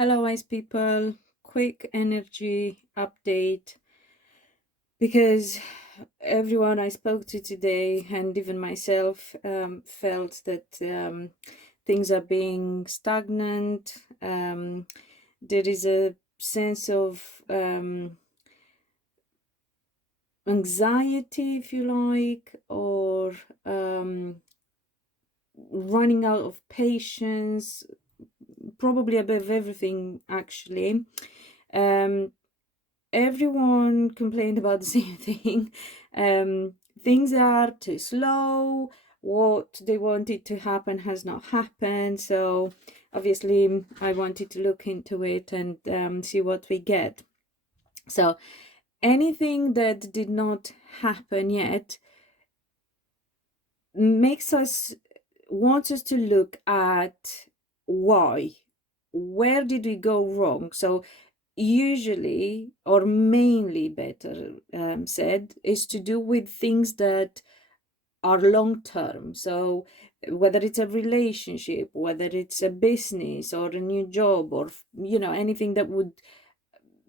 Hello, wise people. Quick energy update because everyone I spoke to today, and even myself, felt that things are being stagnant. There is a sense of anxiety, if you like, or running out of patience, probably above everything, actually. Everyone complained about the same thing. Things are too slow. What they wanted to happen has not happened. So obviously I wanted to look into it and see what we get. So anything that did not happen yet wants us to look at why. Where did we go wrong? So usually, or mainly better said, is to do with things that are long term. So whether it's a relationship, whether it's a business or a new job, or anything that would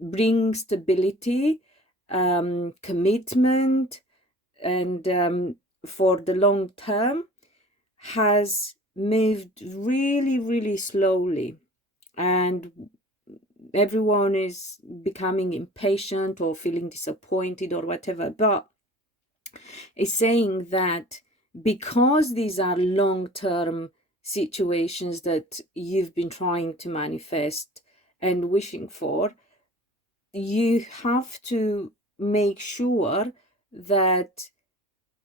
bring stability, commitment, and for the long term, has moved really, really slowly, and everyone is becoming impatient or feeling disappointed or whatever. But it's saying that because these are long-term situations that you've been trying to manifest and wishing for, you have to make sure that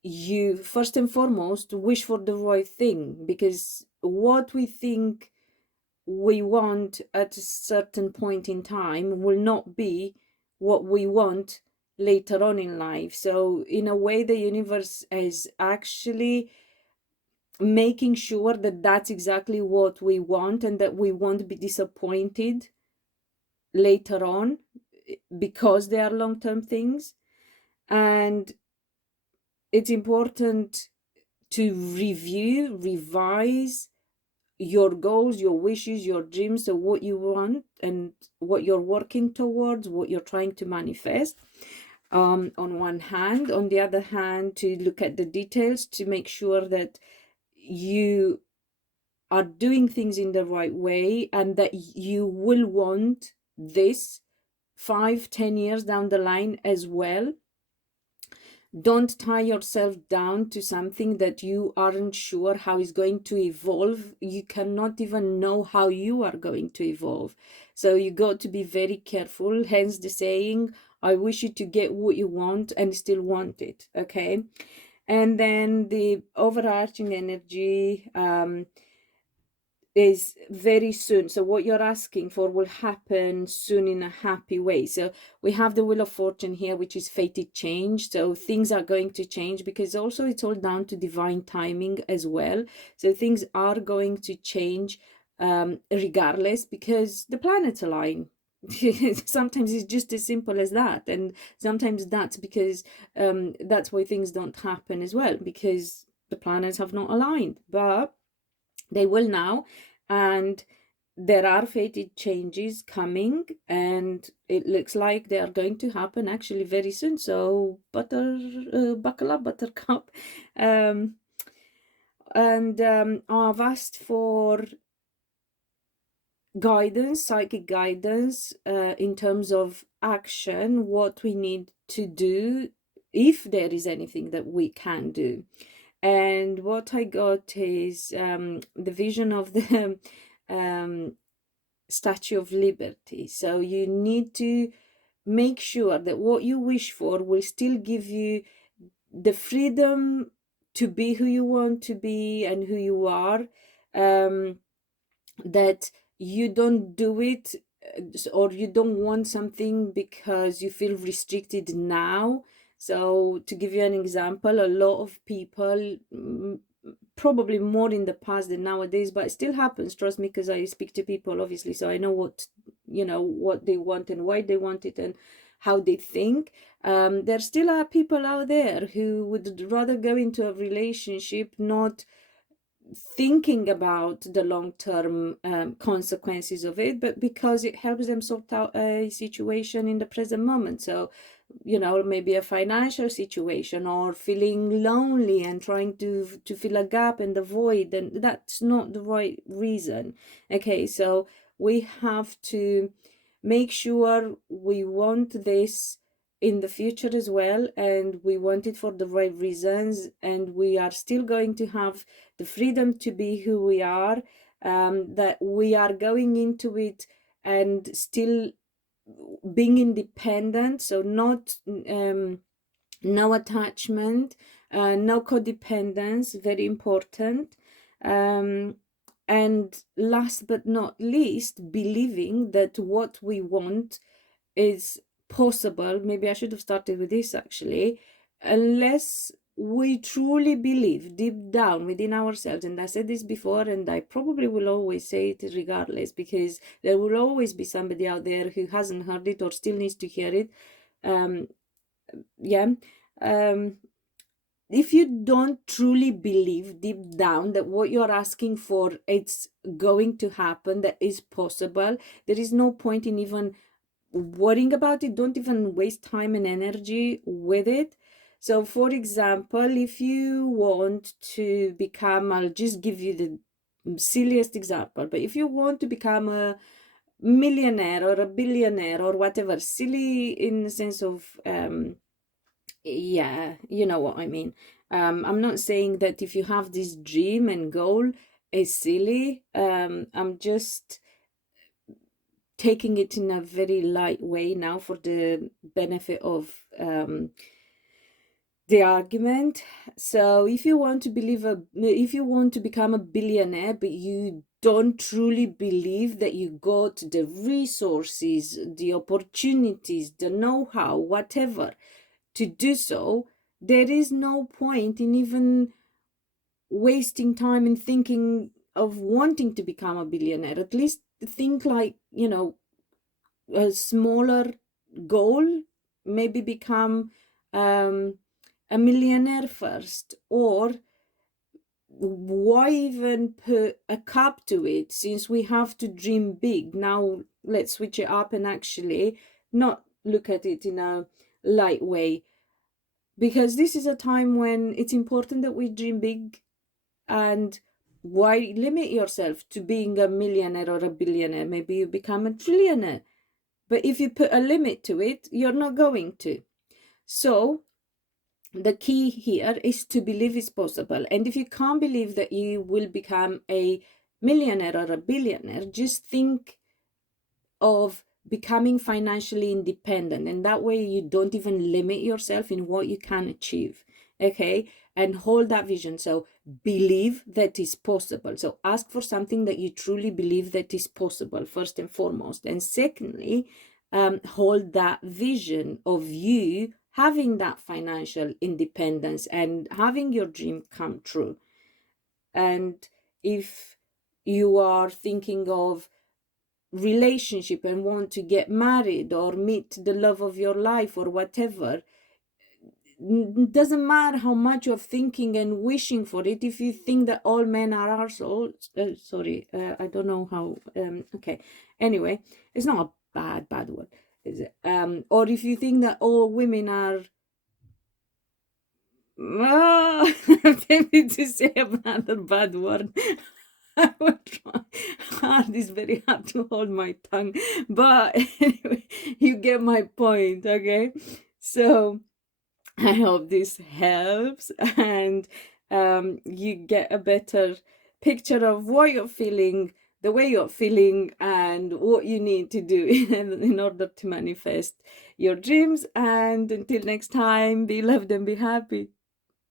you first and foremost wish for the right thing, because what we think we want at a certain point in time will not be what we want later on in life. So in a way, the universe is actually making sure that that's exactly what we want, and that we won't be disappointed later on, because they are long-term things. And it's important to review, revise your goals, your wishes, your dreams, so what you want and what you're working towards, what you're trying to manifest, on one hand. On the other hand, to look at the details to make sure that you are doing things in the right way, and that you will want this 5-10 years down the line as well. Don't tie yourself down to something that you aren't sure how is going to evolve. You cannot even know how you are going to evolve. So you got to be very careful. Hence the saying, I wish you to get what you want and still want it. Okay. And then the overarching energy is very soon. So what you're asking for will happen soon in a happy way. So we have the Wheel of Fortune here, which is fated change. So things are going to change, because also it's all down to divine timing as well. So things are going to change regardless, because the planets align. Sometimes it's just as simple as that, and sometimes that's because that's why things don't happen as well, because the planets have not aligned. But they will now, and there are fated changes coming, and it looks like they are going to happen actually very soon. So buckle up, buttercup. I've asked for guidance, psychic guidance, in terms of action, what we need to do, if there is anything that we can do. And what I got is the vision of the Statue of Liberty. So you need to make sure that what you wish for will still give you the freedom to be who you want to be and who you are. That you don't do it, or you don't want something because you feel restricted now. So to give you an example, a lot of people, probably more in the past than nowadays, but it still happens, trust me, because I speak to people, obviously, so I know what they want and why they want it and how they think. There still are people out there who would rather go into a relationship not thinking about the long-term consequences of it, but because it helps them sort out a situation in the present moment. So, you know, maybe a financial situation, or feeling lonely and trying to fill a gap in the void, and that's not the right reason. Okay, so we have to make sure we want this in the future as well, and we want it for the right reasons, and we are still going to have the freedom to be who we are, that we are going into it and still being independent, so not no attachment, no codependence, very important. And last but not least, believing that what we want is possible. Maybe I should have started with this actually. Unless we truly believe deep down within ourselves, and I said this before, and I probably will always say it regardless, because there will always be somebody out there who hasn't heard it or still needs to hear it. Yeah. If you don't truly believe deep down that what you're asking for, it's going to happen, that is possible, there is no point in even worrying about it. Don't even waste time and energy with it. So for example, if you want to become, I'll just give you the silliest example, but if you want to become a millionaire or a billionaire or whatever, silly in the sense of yeah, you know what I mean. I'm not saying that if you have this dream and goal is silly. I'm just taking it in a very light way now for the benefit of the argument. So if you want to if you want to become a billionaire, but you don't truly believe that you got the resources, the opportunities, the know-how, whatever, to do so, there is no point in even wasting time in thinking of wanting to become a billionaire. At least think like, you know, a smaller goal, maybe become a millionaire first. Or why even put a cap to it, since we have to dream big? Now let's switch it up and actually not look at it in a light way, because this is a time when it's important that we dream big. And why limit yourself to being a millionaire or a billionaire? Maybe you become a trillionaire. But if you put a limit to it, you're not going to. So the key here is to believe it's possible. And if you can't believe that you will become a millionaire or a billionaire, just think of becoming financially independent, and that way you don't even limit yourself in what you can achieve. Okay, and hold that vision. So believe that is possible. So ask for something that you truly believe that is possible, first and foremost. And secondly, hold that vision of you having that financial independence and having your dream come true. And if you are thinking of relationship and want to get married or meet the love of your life or whatever, doesn't matter how much you're thinking and wishing for it. If you think that all men are assholes, sorry, I don't know how, okay, anyway, it's not a bad word, is it? Or if you think that all women are I'm tempted to say another bad word. I will try hard. It's very hard to hold my tongue, but anyway, you get my point. Okay, so I hope this helps, and you get a better picture of what you're feeling, the way you're feeling, and what you need to do in order to manifest your dreams. And until next time, be loved and be happy.